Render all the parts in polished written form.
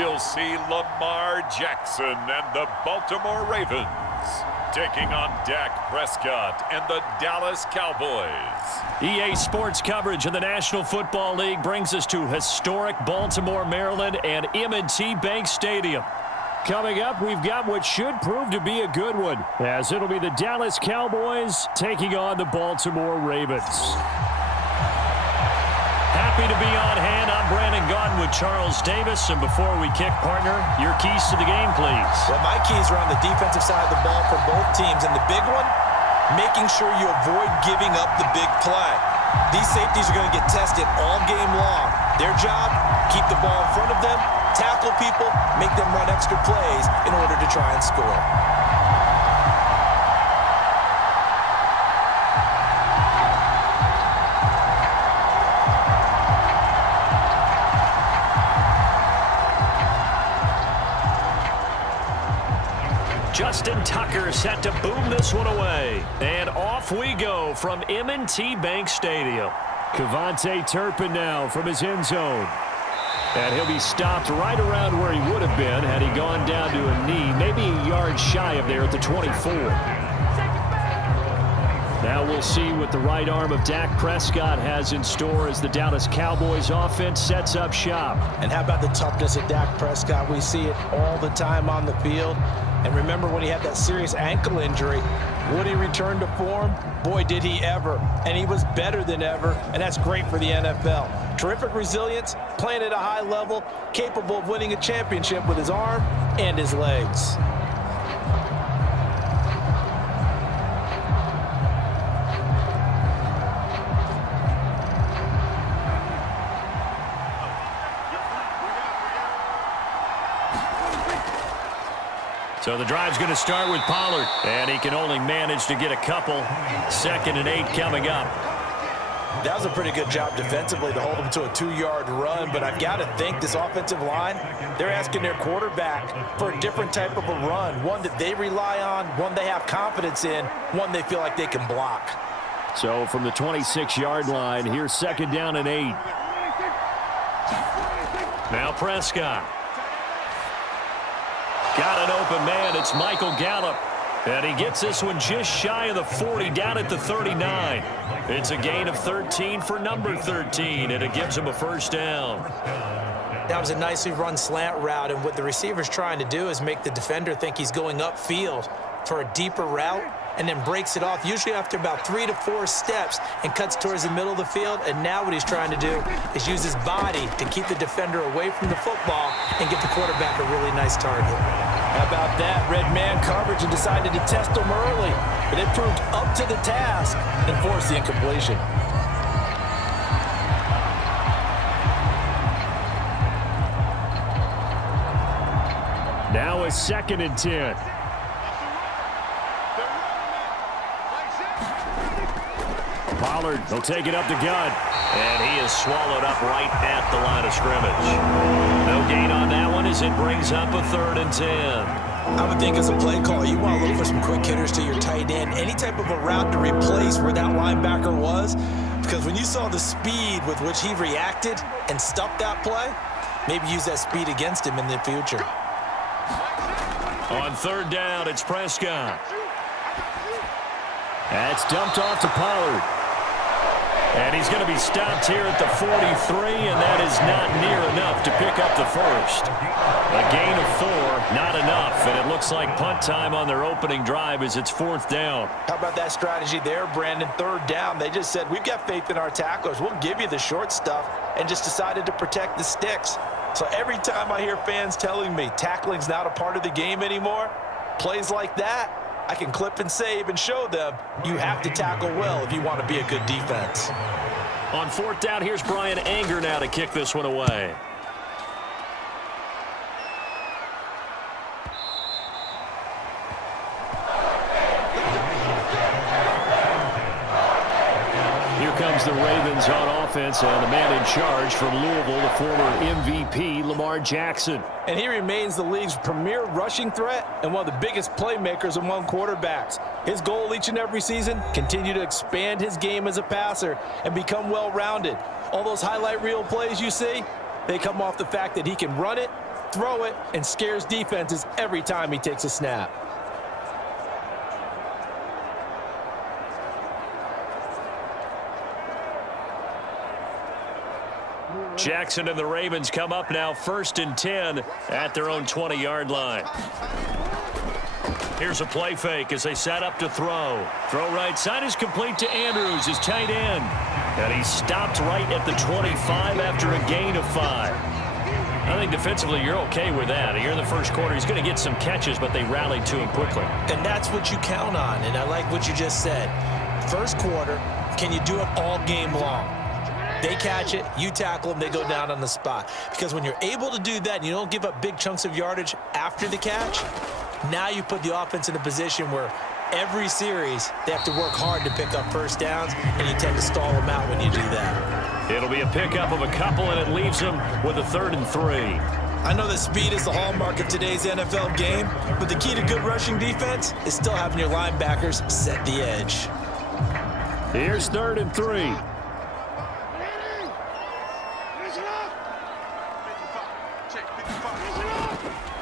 we'll see Lamar Jackson and the Baltimore Ravens taking on Dak Prescott and the Dallas Cowboys. EA Sports coverage of the National Football League brings us to historic Baltimore, Maryland, and M&T Bank Stadium. Coming up, we've got what should prove to be a good one, as it'll be the Dallas Cowboys taking on the Baltimore Ravens. Happy to be on hand. I'm Brandon Gaudin with Charles Davis. And before we kick, partner, your keys to the game, please. Well, my keys are on the defensive side of the ball for both teams. And the big one, making sure you avoid giving up the big play. These safeties are going to get tested all game long. Their job, keep the ball in front of them, tackle people, make them run extra plays in order to try and score. Justin Tucker set to boom this one away. And off we go from M&T Bank Stadium. Cavante Turpin now from his end zone. And he'll be stopped right around where he would have been had he gone down to a knee, maybe a yard shy of there at the 24. Now we'll see what the right arm of Dak Prescott has in store as the Dallas Cowboys offense sets up shop. And how about the toughness of Dak Prescott? We see it all the time on the field. And remember when he had that serious ankle injury, would he return to form? Boy, did he ever. And he was better than ever, and that's great for the NFL. Terrific resilience, playing at a high level, capable of winning a championship with his arm and his legs. So the drive's going to start with Pollard, and he can only manage to get a couple. 2nd and 8 coming up. That was a pretty good job defensively to hold him to a 2-yard run, but I've got to think this offensive line, they're asking their quarterback for a different type of a run, one that they rely on, one they have confidence in, one they feel like they can block. So from the 26-yard line, here's 2nd down and 8. Now Prescott. Got an open man. It's Michael Gallup. And he gets this one just shy of the 40, down at the 39. It's a gain of 13 for number 13, and it gives him a 1st down. That was a nicely run slant route, and what the receiver's trying to do is make the defender think he's going upfield for a deeper route, and then breaks it off, usually after about 3 to 4 steps, and cuts towards the middle of the field. And now what he's trying to do is use his body to keep the defender away from the football and give the quarterback a really nice target. How about that? Red man coverage and decided to test him early, but it proved up to the task and forced the incompletion. Now a 2nd and 10. Pollard will take it up the gut, and he is swallowed up right at the line of scrimmage. No gain on that one as it brings up a 3rd and 10. I would think as a play call, you want to look for some quick hitters to your tight end, any type of a route to replace where that linebacker was, because when you saw the speed with which he reacted and stuffed that play, maybe use that speed against him in the future. On 3rd down, it's Prescott. That's dumped off to Pollard. And he's going to be stopped here at the 43, and that is not near enough to pick up the 1st. A gain of 4, not enough, and it looks like punt time on their opening drive as it's 4th down. How about that strategy there, Brandon? 3rd down, they just said, we've got faith in our tacklers. We'll give you the short stuff, and just decided to protect the sticks. So every time I hear fans telling me tackling's not a part of the game anymore, plays like that, I can clip and save and show them you have to tackle well if you want to be a good defense. On 4th down, here's Brian Anger now to kick this one away. Here comes the Ravens on offense, and the man in charge from Louisville, the former MVP, Lamar Jackson. And he remains the league's premier rushing threat and one of the biggest playmakers among quarterbacks. His goal each and every season, continue to expand his game as a passer and become well-rounded. All those highlight reel plays you see, they come off the fact that he can run it throw it, and scares defenses every time he takes a snap. Jackson and the Ravens come up now 1st and 10 at their own 20-yard line. Here's a play fake as they set up to throw. Throw right side is complete to Andrews, his tight end. And he stopped right at the 25 after a gain of 5. I think defensively you're okay with that. Here in the first quarter, he's going to get some catches, but they rallied to him quickly. And that's what you count on, and I like what you just said. First quarter, can you do it all game long? They catch it, you tackle them, they go down on the spot. Because when you're able to do that and you don't give up big chunks of yardage after the catch, now you put the offense in a position where every series they have to work hard to pick up first downs, and you tend to stall them out when you do that. It'll be a pickup of a couple, and it leaves them with a 3rd and 3. I know that speed is the hallmark of today's NFL game, but the key to good rushing defense is still having your linebackers set the edge. Here's 3rd and 3.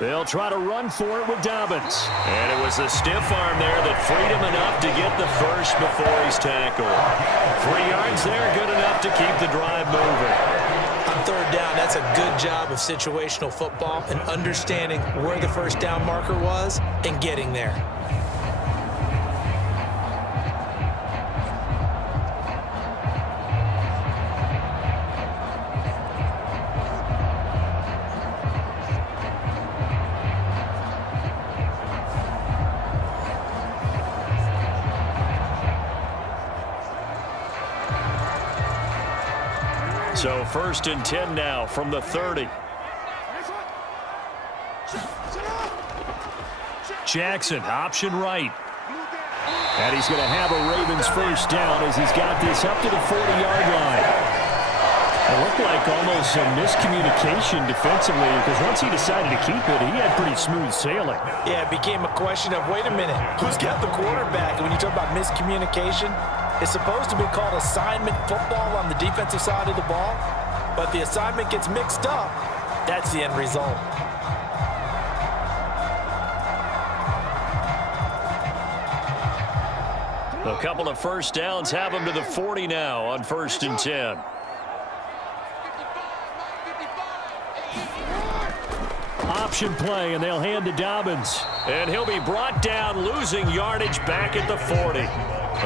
They'll try to run for it with Dobbins. And it was the stiff arm there that freed him enough to get the first before he's tackled. 3 yards there, good enough to keep the drive moving. On 3rd down, that's a good job of situational football and understanding where the first down marker was and getting there. So 1st and 10 now from the 30. Jackson, option right. And he's going to have a Ravens first down as he's got this up to the 40-yard line. It looked like almost some miscommunication defensively because once he decided to keep it, he had pretty smooth sailing. Yeah, it became a question of, wait a minute, who's got the quarterback? And when you talk about miscommunication, it's supposed to be called assignment football on the defensive side of the ball, but the assignment gets mixed up. That's the end result. A couple of first downs have him to the 40 now on 1st and 10. Option play, and they'll hand to Dobbins. And he'll be brought down, losing yardage back at the 40.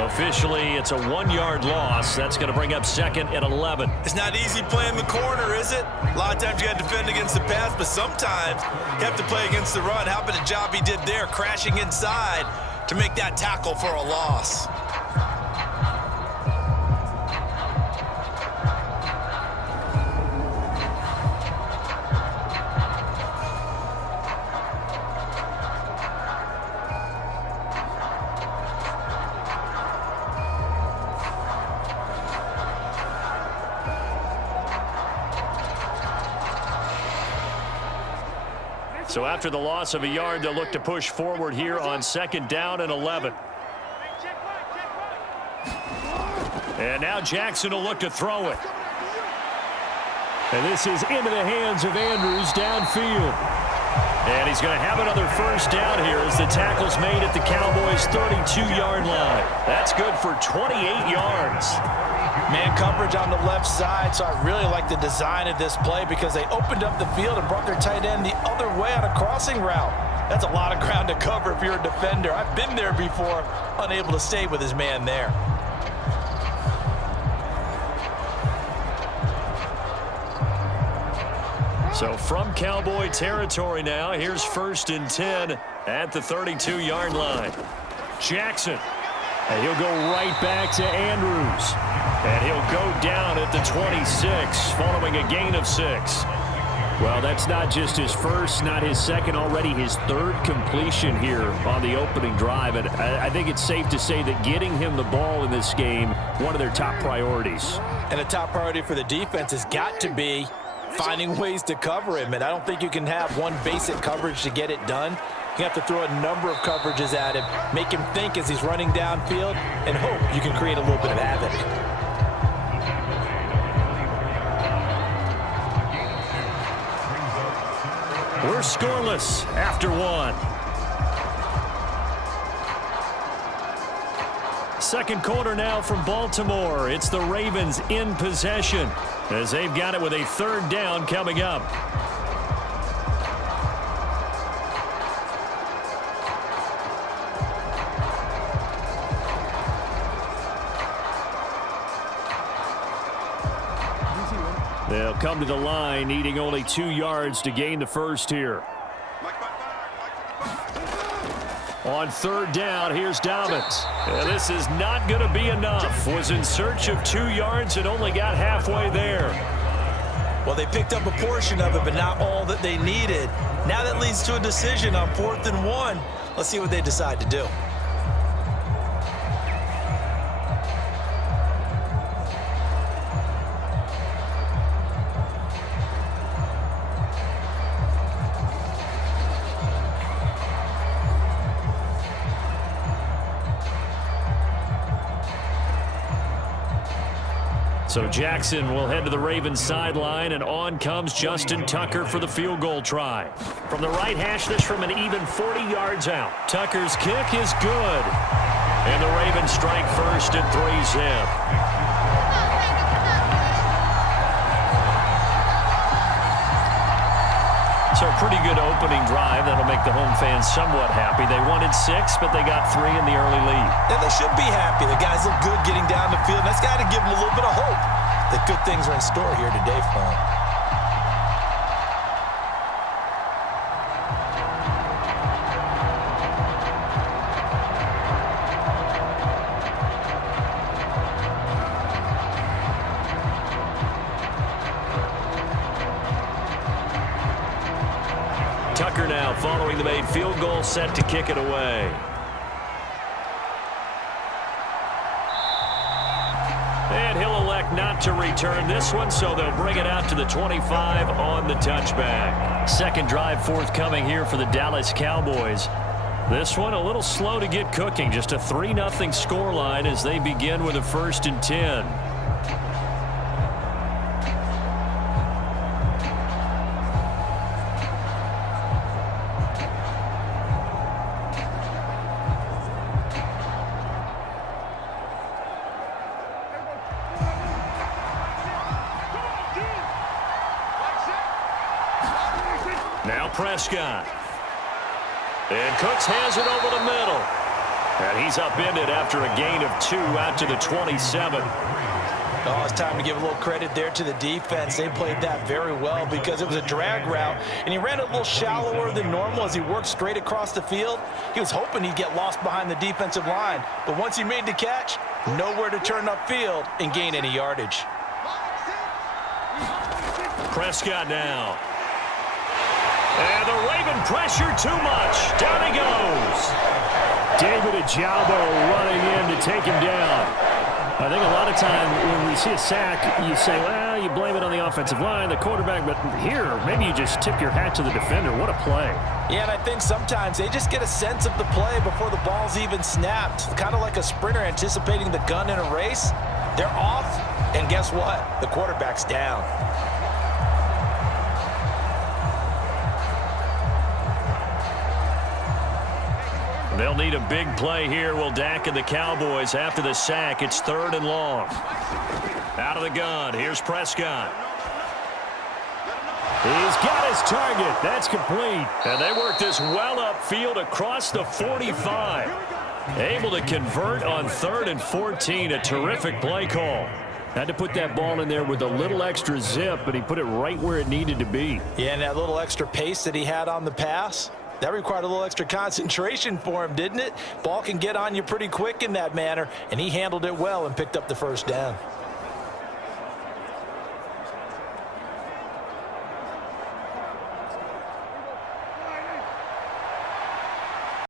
Officially, it's a 1-yard loss. That's going to bring up 2nd and 11. It's not easy playing the corner, is it? A lot of times you got to defend against the pass, but sometimes you have to play against the run. How about the job he did there, crashing inside to make that tackle for a loss? So after the loss of a yard, they'll look to push forward here on 2nd down and 11. And now Jackson will look to throw it. And this is into the hands of Andrews downfield. And he's going to have another first down here as the tackle's made at the Cowboys' 32-yard line. That's good for 28 yards. Man coverage on the left side, so I really like the design of this play because they opened up the field and brought their tight end the other way on a crossing route. That's a lot of ground to cover if you're a defender. I've been there before, unable to stay with his man there. So from Cowboy territory now, here's 1st and 10 at the 32-yard line. Jackson, and he'll go right back to Andrews. And he'll go down at the 26 following a gain of 6. Well, that's not just his first, not his second, already his 3rd completion here on the opening drive. And I think it's safe to say that getting him the ball in this game, one of their top priorities. And a top priority for the defense has got to be finding ways to cover him. And I don't think you can have one basic coverage to get it done. You have to throw a number of coverages at him, make him think as he's running downfield, and hope you can create a little bit of havoc. We're scoreless after one. Second quarter now from Baltimore. It's the Ravens in possession as they've got it with a third down coming up. They'll come to the line, needing only 2 yards to gain the first here. On third down, here's Dobbins. And this is not going to be enough. Was in search of 2 yards and only got halfway there. Well, they picked up a portion of it, but not all that they needed. Now that leads to a decision on 4th and 1. Let's see what they decide to do. So Jackson will head to the Ravens sideline, and on comes Justin Tucker for the field goal try. From the right hash, this from an even 40 yards out. Tucker's kick is good. And the Ravens strike first at 3-zip. So a pretty good opening drive. That'll make the home fans somewhat happy. They wanted 6, but they got 3 in the early lead. And they should be happy. The guys look good getting down the field. That's got to give them a little bit of hope that good things are in store here today for them. Tucker now following the made field goal, set to kick it away. And he'll elect not to return this one, so they'll bring it out to the 25 on the touchback. Second drive forthcoming here for the Dallas Cowboys. This one a little slow to get cooking, just a 3-0 scoreline as they begin with a 1st and 10. Now Prescott. And Cooks has it over the middle. And he's upended after a gain of 2 out to the 27. Oh, it's time to give a little credit there to the defense. They played that very well because it was a drag route, and he ran a little shallower than normal as he worked straight across the field. He was hoping he'd get lost behind the defensive line, but once he made the catch, nowhere to turn upfield and gain any yardage. Prescott now. And the Raven pressure too much. Down he goes. David Ojabo running in to take him down. I think a lot of time when we see a sack, you say, well, you blame it on the offensive line, the quarterback, but here, maybe you just tip your hat to the defender. What a play. Yeah, and I think sometimes they just get a sense of the play before the ball's even snapped. Kind of like a sprinter anticipating the gun in a race. They're off, and guess what? The quarterback's down. They'll need a big play here, will Dak and the Cowboys. After the sack, it's 3rd and long. Out of the gun, here's Prescott. He's got his target. That's complete. And they work this well upfield across the 45. Able to convert on 3rd and 14. A terrific play call. Had to put that ball in there with a little extra zip, but he put it right where it needed to be. Yeah, and that little extra pace that he had on the pass, that required a little extra concentration for him, didn't it? Ball can get on you pretty quick in that manner, and he handled it well and picked up the first down.